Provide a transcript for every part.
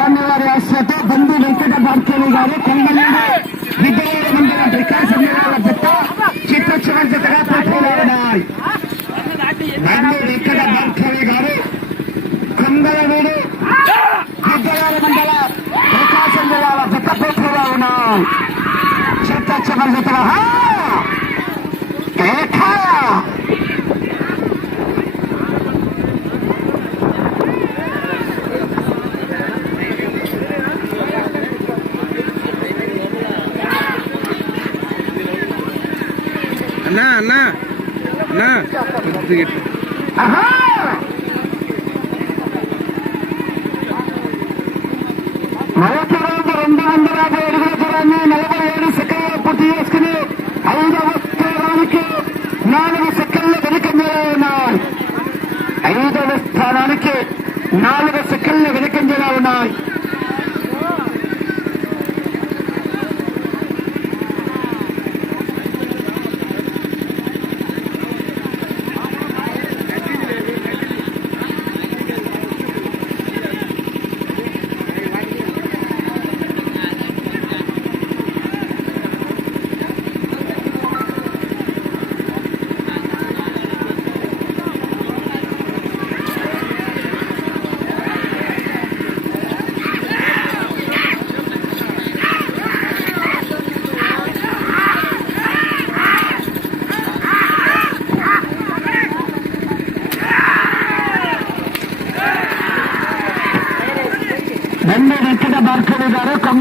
స్వామి వారి ఆశ్రతో బంధు వెంకట భాగ్యని గారు కొండలూరు విద్యాలయ మండల ప్రకాశం జిల్లాల జత చిత్రోత్సవం జతగా పాల్గొన్నారు బంధు వెంకట భాగ్యని గారు కొండలూరు విద్యాలయ మండల ప్రకాశం జిల్లాల జత పోటీలో ఉన్నాయి చిత్రోత్సవం జతగా కొద్దిగా ఇటు. రోజు రెండు వందల యాభై ఏడు దూరాన్ని నలభై ఏడు సెకండ్లు పూర్తి చేసుకుని ఐదవ స్థానానికి నాలుగు సెకండ్లు వెనుకంజలో ఉన్నాయి ఐదవ స్థానానికి నాలుగు సెకండ్లు వెనుకంజలో ఉన్నాయి నంది వెంకట భార్గవి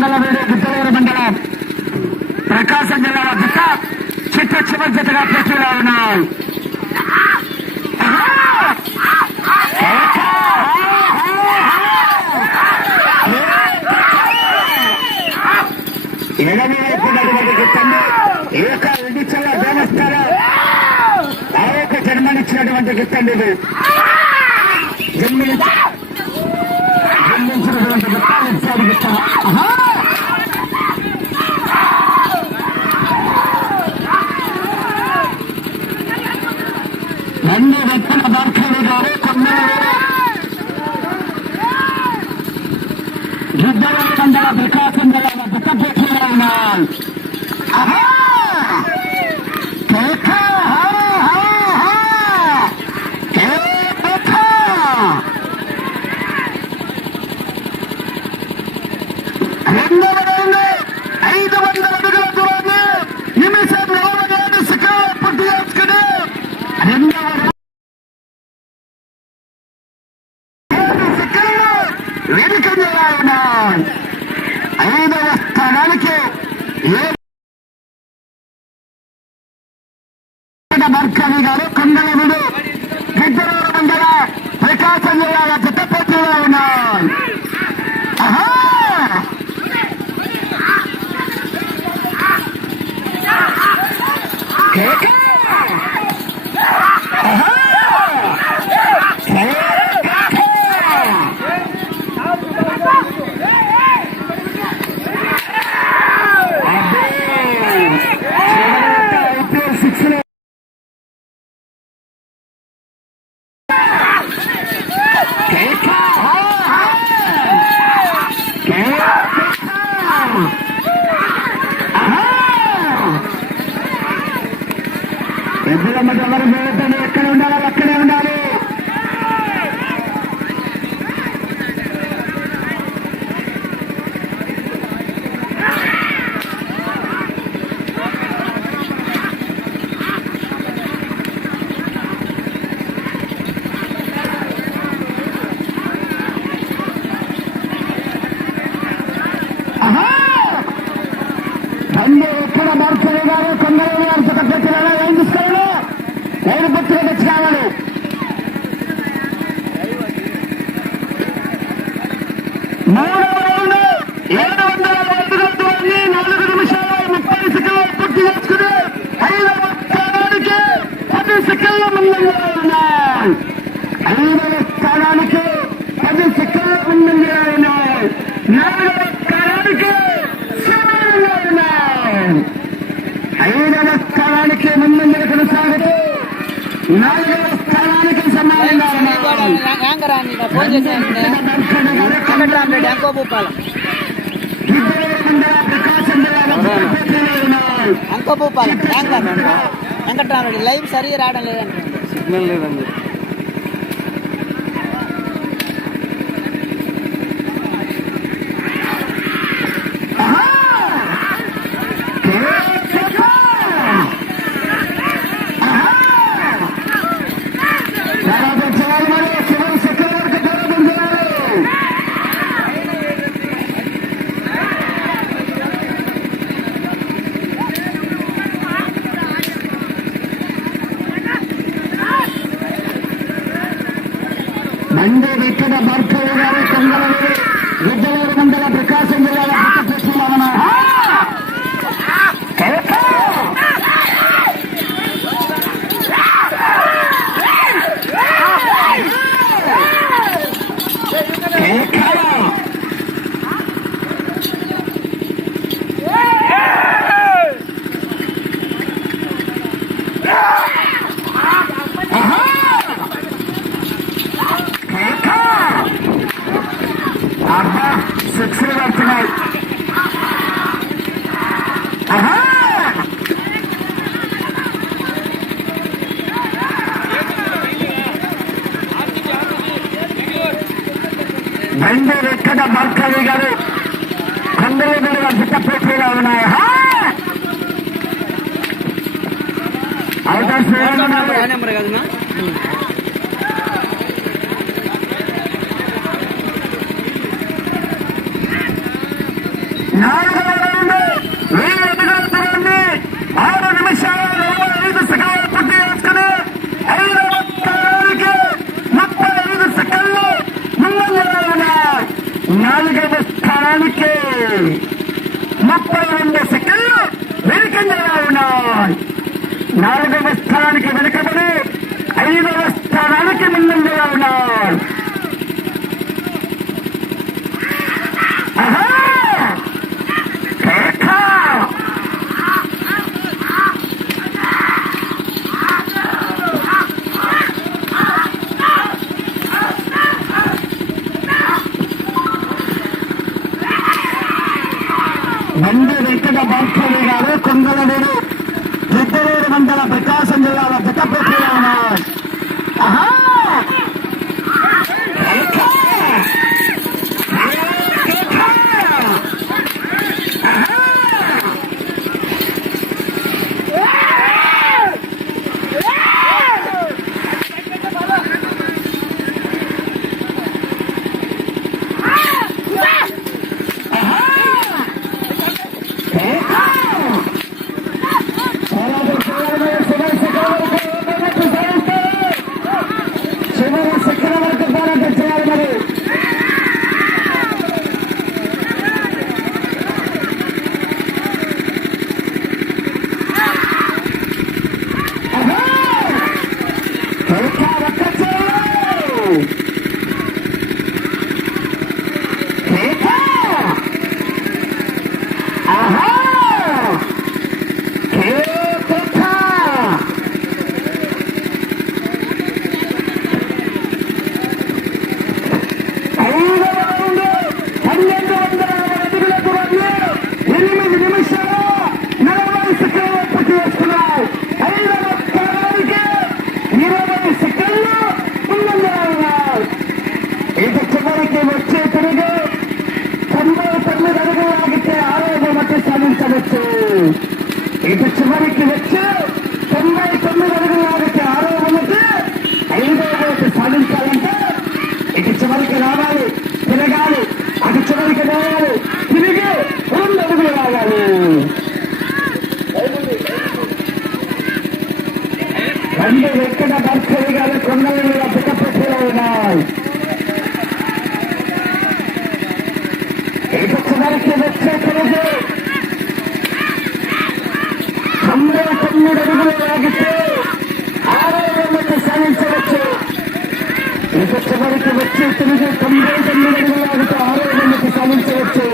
గారు కొంగలవేడు గుద్దలూరు మండలం. ప్రకాశం జిల్లా జత చిట్ట చివరి జతగా పోటీలో ఉన్నాయి ఏక విడిచల దేవస్థానం ఆ జన్మనిచ్చినటువంటి గిట్టండి ఇది జన్మనిచ్చి జన్మించినటువంటి గిట్టాలు ఇచ్చాడు గిట్ట ఆహా! నంది వెక్కన భార్గవి గారు కొమ్మలూరు యుద్ధవరం మండల ప్రకాశం జిల్లా గుట్టపేటలో ఉన్నాయి ఆహా! కేక! హా! హా! హా! కేక! రెండవ రౌండ్ ఐదు వందల అడుగుల దూరాన్ని నిమిషం నలభై ఏడు సెకండ్లు పూర్తి చేసుకుని రెండవ రౌండ్ ఏడు సెకండ్లు వెనుకంజలో ఉన్నాయి ఐదవ ఏ ఐదవ స్థానానికి ముందు సెకండ్ల ముందంగా ఉన్నాయి ఐదవ స్థానానికి సమానంగా యాంకర్ అని ఫోన్ చేశాను వెంకట్రామరెడ్డి అంకోభూపాలెం అంకోభూపాలెం యాంకర్ వెంకట్రామరెడ్డి లైవ్ సరిగా రావడం లేదండి సిగ్నల్ లేదండి Yeah. రెండు వ్యక్తిగత భర్తవి గారు కందుల మీద దిట్టపోటీలో ఉన్నాయి అవతార్ శ్రీరామ నాలుగు నాలుగవ స్థానానికి ముప్పై రెండు సెకండ్లు వెనుకంగా ఉన్నాయి. నాలుగవ స్థానానికి వెనుకబడి ఐదవ స్థానానికి ముందుగా ఉన్నాయి. যাবে పన్నెండు అడుగులు లాగితే ఆరోగ్యాలకు సాధించవచ్చు. ఇక చివరికి వచ్చి తొమ్మిది తొంభై తొమ్మిది అడుగులు లాగితే ఆరోగ్యాలకు సాధించవచ్చు.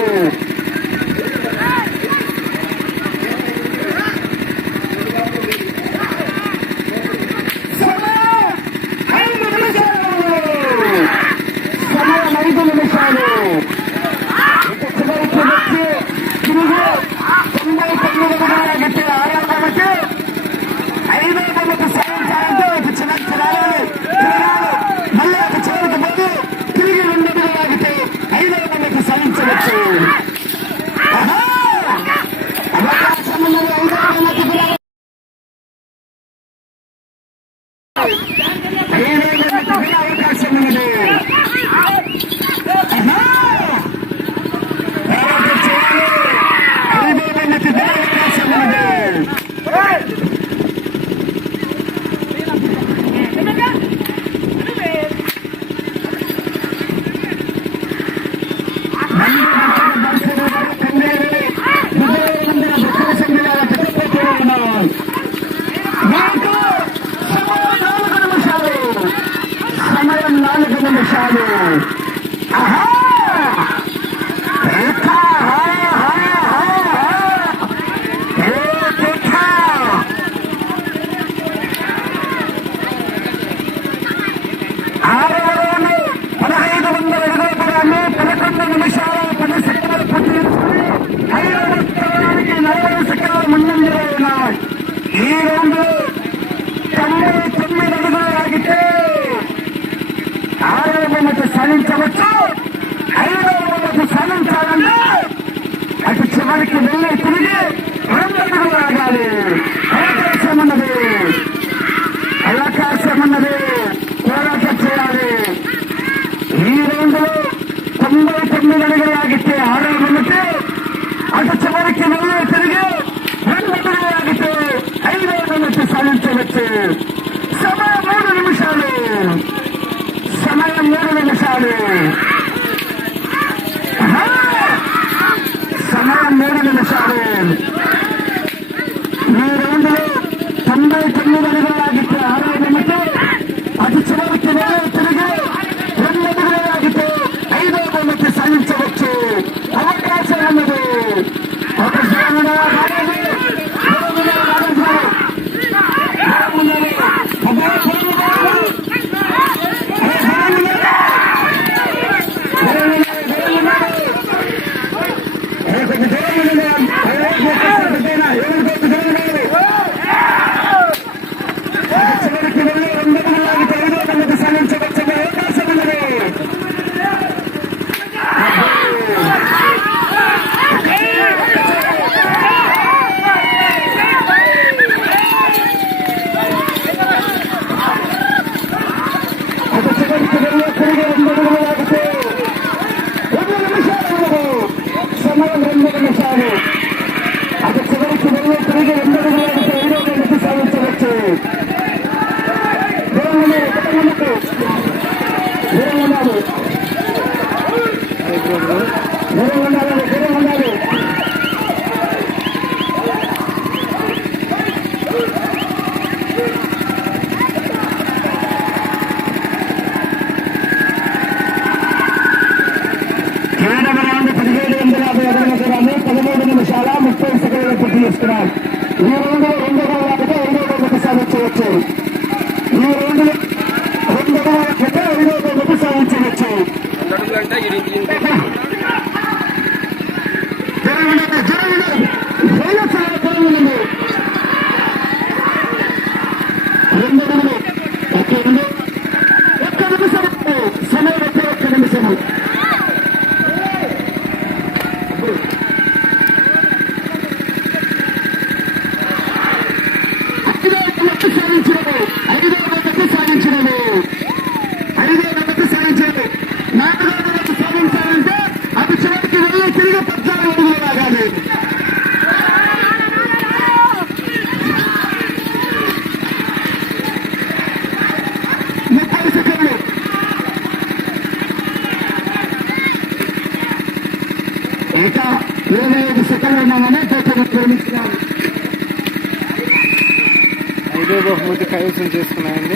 ఐదో బహుమతి కైవసం చేసుకున్నాయండి.